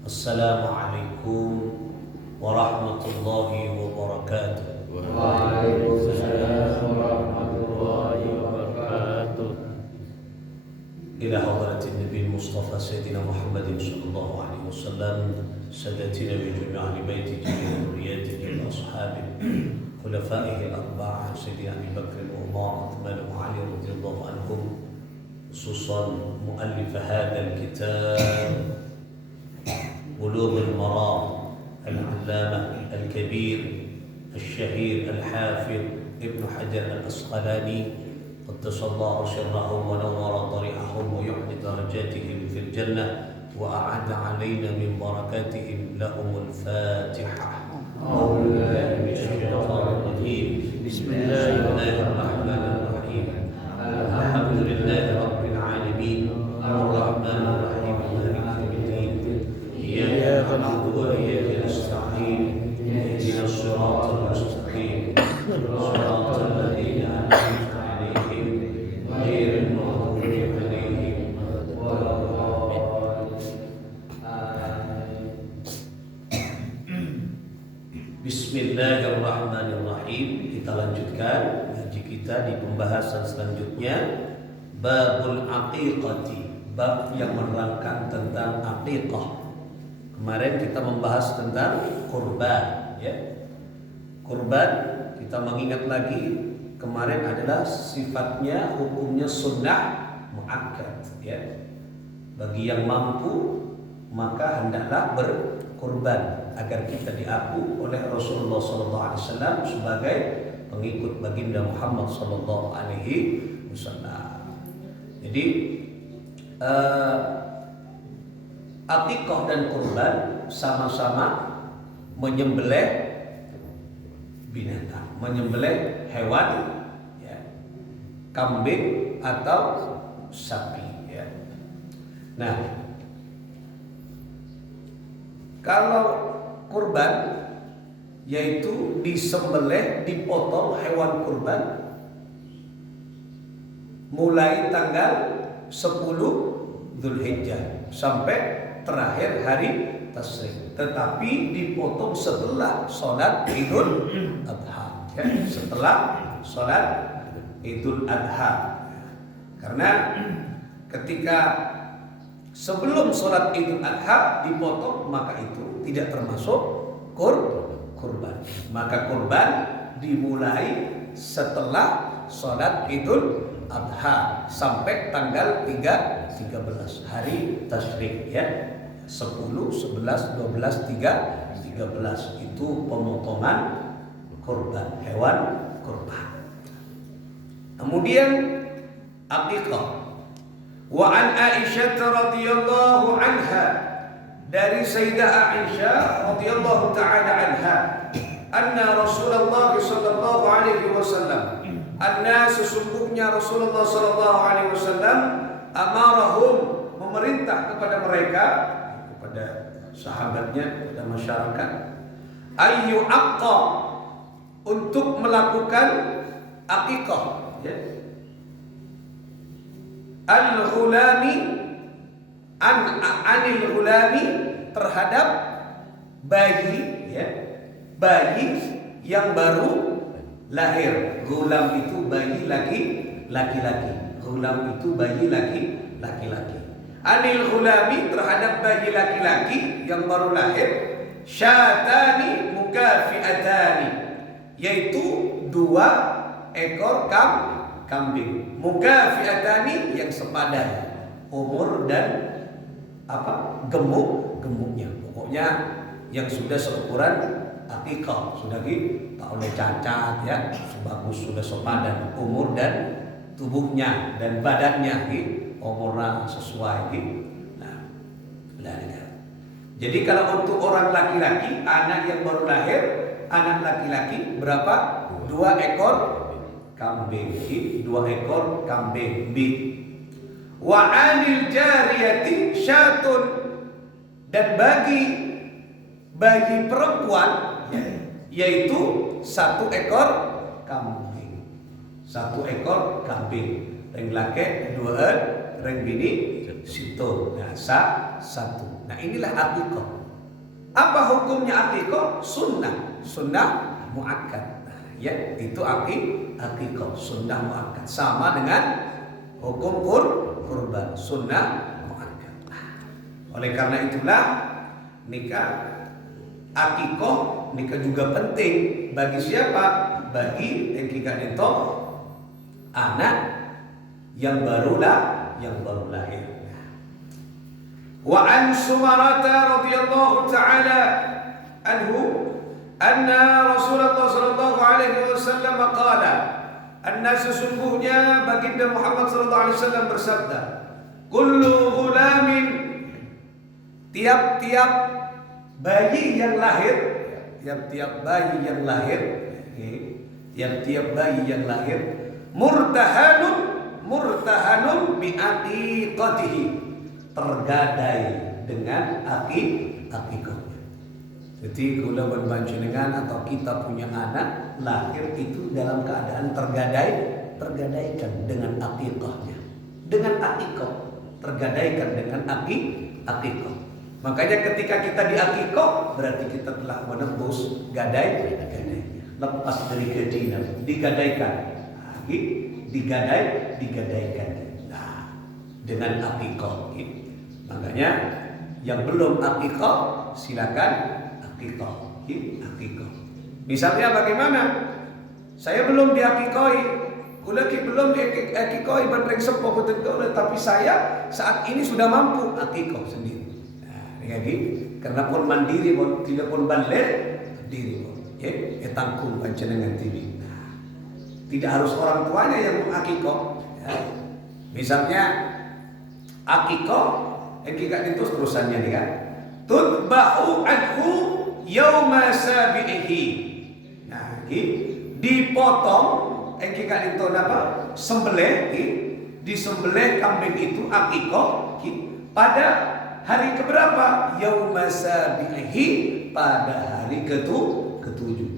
Assalamualaikum warahmatullahi wabarakatuh. Waalaikumsalam warahmatullahi wabarakatuh. إلى حضرة النبي المصطفى سيدنا محمد صلى الله عليه وسلم سادتنا بجميع أهل بيته جميع ذريته وأصحابه خلفائه الأربعة سيدنا أبي بكر وعمر وعثمان وعلي رضي الله عنهم، خصوصا مؤلف هذا الكتاب بلوغ المرام العلامة الكبير الشهير الحافظ ابن حجر الأسقلاني قدس الله سرهم ونور ضريحهم ويعلي درجاتهم في الجنة وأعد علينا من بركاتهم. لهم الفاتحة. أعوذ بالله من الشيطان الرجيم. بسم الله الرحمن الرحيم. الحمد لله رب العالمين الرحمن الرحيم مالك يوم الدين إياك نعبد وإياك نستعين اهدنا الصراط المستقيم صراط الذين أنعمت عليهم غير المغضوب عليهم ولا Bismillahirrahmanirrahim. Kita lanjutkan ngaji kita di pembahasan selanjutnya, Babul Aqiqati, bab yang menerangkan tentang aqiqah. Kemarin kita membahas tentang kurban, ya. Kurban kita mengingat lagi kemarin adalah sifatnya hukumnya sunnah muakkad, ya. Bagi yang mampu maka hendaklah berkurban agar kita diaku oleh Rasulullah SAW sebagai pengikut baginda Muhammad SAW. Jadi aqiqah dan kurban sama-sama menyembelih binatang, menyembelih hewan, ya, kambing atau sapi, ya. Nah, kalau kurban yaitu disembelih, dipotong hewan kurban mulai tanggal 10 Dzulhijjah sampai terakhir hari Tasyrik, tetapi dipotong setelah sholat Idul Adha, ya, setelah sholat Idul Adha. Karena ketika sebelum sholat Idul Adha dipotong, maka itu tidak termasuk kurban. Maka kurban dimulai setelah sholat Idul Adha sampai tanggal 13 hari Tasyrik, ya. 10, 11, 12, 13 itu pemotongan kurban, hewan kurban. Kemudian aqiqah. Wa an Aisyah radhiyallahu anha, dari Sayyidah Aisyah radhiyallahu taala anha, anna Rasulullah sallallahu alaihi wasallam, anna sesungguhnya Rasulullah sallallahu alaihi wasallam, amarahum, memerintah kepada mereka, kepada sahabatnya, kepada masyarakat, ayyu aqqa, untuk melakukan aqiqah, ya, al-ghulami anil ghulami, terhadap bayi, ya, bayi yang baru lahir. Ghulam itu bayi laki-laki. Ghulam itu bayi laki-laki. Anil ghulami, terhadap bayi laki-laki yang baru lahir, syatani mukafiatani, yaitu 2 ekor kambing. Mukafiatani, yang sepadan umur dan gemuknya. Pokoknya yang sudah seukuran aqiqah, sudah tak oleh cacat, ya, sebagus, sudah sepadan umur dan tubuhnya dan badannya, umurnya sesuai. Nah, jadi kalau untuk orang laki-laki, anak yang baru lahir, anak laki-laki berapa? 2 ekor kambing. 2 ekor kambing. Wa anil jariyati syatun, dan bagi bayi perempuan, yaitu 1 ekor kambing. 1 ekor kambing. Reng laki 2, reng bini situ. Nah, satu. Nah, inilah akikah. Apa hukumnya akikah? Sunnah muakkad. Nah, ya, itu akikah, sunnah muakkad. Sama dengan hukum kurban, sunnah muakkad. Oleh karena itulah akikah juga penting bagi siapa? Bagi yang itu anak yang baru lahir. Wa an Sumarata radhiyallahu ta'ala anhu anna Rasulullah sallallahu alaihi wasallam qala, anna sesungguhnya baginda Muhammad sallallahu alaihi wasallam bersabda, kullu ghulamin, tiap-tiap bayi yang lahir, tiap-tiap bayi yang lahir murtahanun bi aqiqatihi, tergadai dengan akikahnya. Jadi kula panjenengan atau kita punya anak lahir itu dalam keadaan tergadaikan dengan akikahnya, dengan akikah, tergadaikan dengan akikah. Makanya ketika kita diakikah berarti kita telah menembus gadainya, lepas dari kedinan, digadaikan, digadaikan. Nah, dengan akikah. Makanya yang belum akikah silakan akikah. Misalnya bagaimana? Saya belum diakikahi, belum diakikahi bandreng sepuh tapi saya saat ini sudah mampu akikah sendiri. Karena pun mandiri pun tidak pun balik diri pun tanggung panjenengan TV. Tidak harus orang tuanya yang mengakikah. Misalnya akikah itu terusannya nih kan, tudbahu anhu yauma sabihi. Nah, dipotong itu apa? Disembelih kambing itu akikah pada hari keberapa? Yauma sabihi, pada hari ketujuh.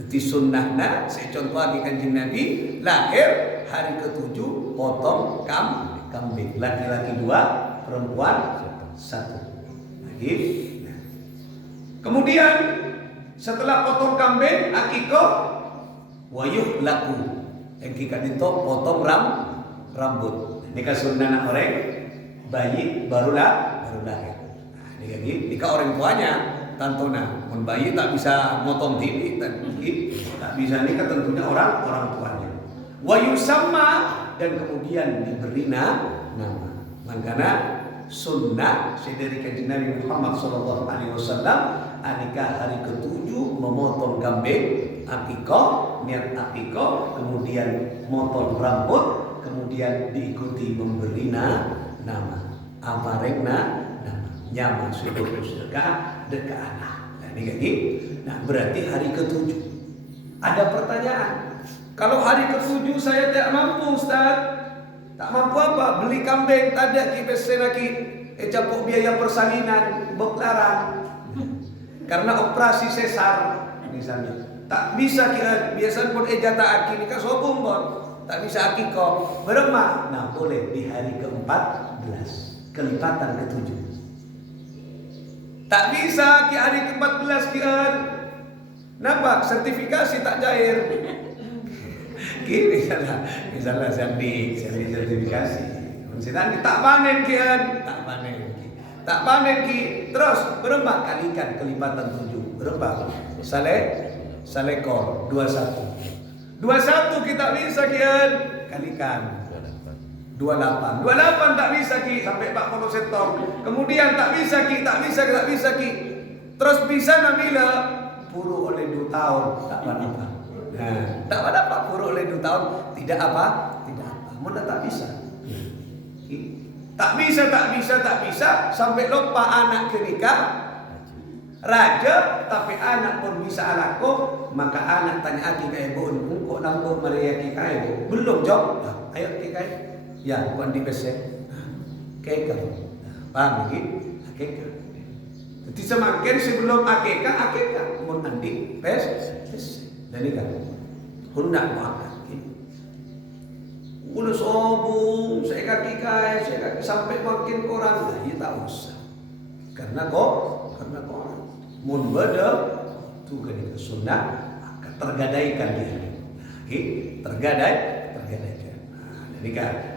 Jadi sunnahnya, saya contoh lagi Kanjeng Nabi lahir hari ketujuh, potong kambing, laki-laki 2, perempuan 1. Kemudian setelah potong kambing akikah, wayuh laku, akikah itu potong rambut. Ini kan sunnah orang bayi baru lahir. Ini kan orang tuanya. Tantona, bayi tak bisa motong TV, tak bisa nikah tentunya orang tuanya. Wa yusamma, dan kemudian diberi nama. Makanya sunnah dari Kanjeng Nabi Muhammad sallallahu alaihi wasallam anika hari ketujuh memotong kambing akikah, niat akikah, kemudian motong rambut, kemudian diikuti memberi nama. Apa regna nama? Nyama sudah dekat anak. Nah, berarti hari ketujuh. Ada pertanyaan. Kalau hari ketujuh saya tidak mampu, Ustaz. Tak mampu apa? Beli kambing, tak ada lagi capuk biaya persalinan, larang. Karena operasi sesar misalnya. Tak bisa kira biasa pun jatah aki nikah sobung bon. Tak bisa akikah. Beremah. Nah, boleh di hari ke-14, kelipatan ke-7. Tak bisa ki hari ke-14 kian. Nampak sertifikasi tak cair. Ki misalnya sertifikasi. Misalnya tak panen kian, tak panen ki. Terus berapa kalikan kelipatan 7? Berapa? Salekor 21. 21 kita bisa kian kalikan 28 tak bisa ki sampai 40 setong. Kemudian tak bisa ki. Terus bisa nabila puru oleh 2 tahun tak apa. Nah, tak apa puru oleh 2 tahun tidak apa. Mudah tak bisa. Tak bisa sampai lupa anak kenikah raja, tapi anak pun bisa alako, maka anak tanya aki kaya ibu, kok nanggung meriaki kaya ibu? Belum jawab. Ayo kaya. Ya, bukan di pesek. Akekah. Paham lagi? Akekah. Jadi semakin sebelum akekah, mun andi pesek. Dan ini kan hendak muakkad. Udah sobung, saya kaki sampai makin kurang, nah, ya tak usah. Karena orang mun beda tu kan sunnah tergadaikan dia. Tergadaikan. Nah,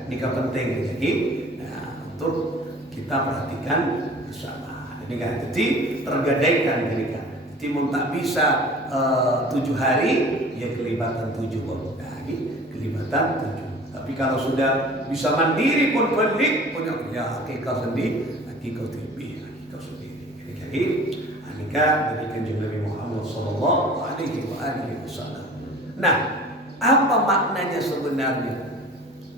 ini kan penting jadi. Nah, untuk kita perhatikan bersama. Jadi tergadaikan ini kan. Jadi mun tak bisa 7 hari ya kelibatan 7 bom. Nah, ini kelibatan 7. Tapi kalau sudah bisa mandiri pun pelik punya ya hakikah sendiri, hakikah sendiri. Jadi nikah dari kanjeng Nabi Muhammad sallallahu alaihi wasallam. Nah, apa maknanya sebenarnya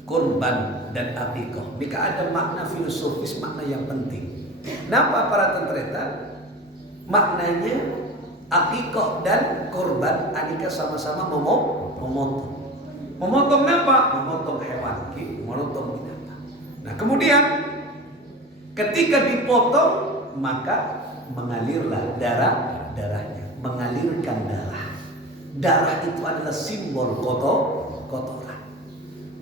kurban dan akikah? Nikah ada makna filosofis, makna yang penting. Kenapa para tentreta? Maknanya akikah dan kurban, nikah sama-sama memotong. Memotong apa? Memotong hewan, memotong binatang. Nah, kemudian ketika dipotong maka mengalirlah darahnya, mengalirkan darah. Darah itu adalah simbol kotoran.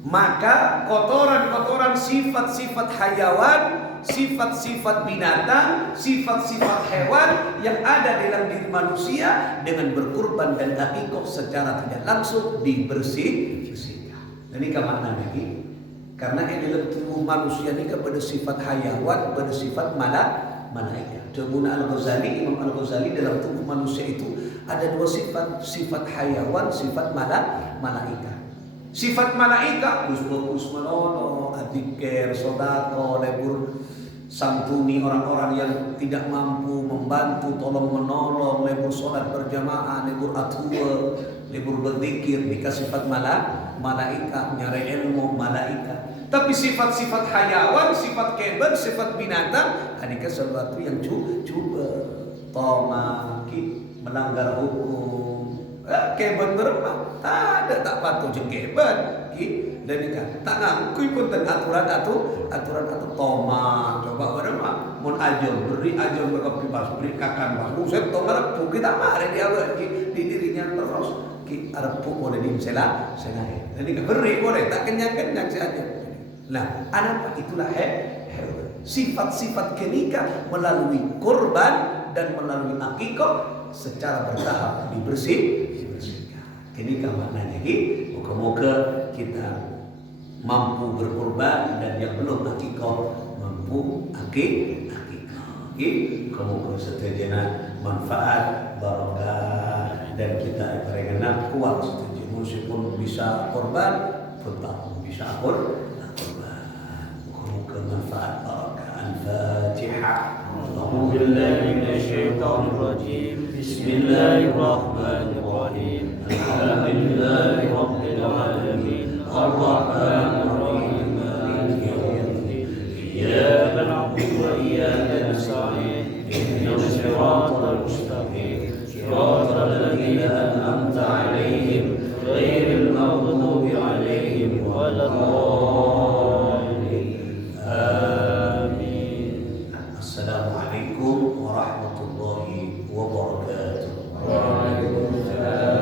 Maka kotoran sifat-sifat hayawan, sifat-sifat binatang, sifat-sifat hewan yang ada dalam diri manusia dengan berkurban dan akikah secara tidak langsung dibersihkan. Ini makna lagi. Karena di dalam tubuh manusia ini kepada sifat hayawan, pada sifat malaikat. Imam Al-Ghazali dalam tubuh manusia itu ada 2 sifat hayawan, sifat malaikat. Sifat malaikat fokus menolong, adzikir, sedekah, lebur santuni orang-orang yang tidak mampu, membantu, tolong menolong, lebur salat berjamaah, lebur atua, lebur berzikir, dikasih sifat malaikat, nyari ilmu malaikat. Tapi sifat-sifat hayawan, sifat keben, sifat binatang, adikah sesuatu yang coba melanggar hukum. Keben berapa? Tak patuh jeng keben. Dan ikan tak ngakui pun tentang aturan toma. Coba berapa? Mun ajam beri ajam berapa bebas beri kakan bahu. Saya tahu ngarep kita mari dia di dirinya terus. Arep boleh dimsela. Dan ikan beri boleh tak kenyang saja. Nah, apa itulah hewan. Sifat-sifat kenikah melalui kurban dan melalui akikah secara bertahap dibersihkan. Kenikah maknanya moga-moga kita mampu berkurban dan yang belum akikah mampu akikah. Moga seterusnya manfaat barokah dan kita perengan kuat seterusnya meskipun bisa kurban tetap bisa kurban. Manfaat barakah al-Fatihah. A'udzu billahi minasyaitonir rajim. Bismillahirrahmanirrahim. Alhamdulillahi rabbil alamin. Arrahmanir rahim. Maliki yaumiddin. Iyyaka na'budu wa iyyaka nasta'in. Ihdinas siratal mustaqim. Siratal ladzina an'amta 'alaihim ghairil maghdubi 'alaihim waladdallin. Amin. Assalamualaikum warahmatullahi wabarakatuh. Waalaikumsalam.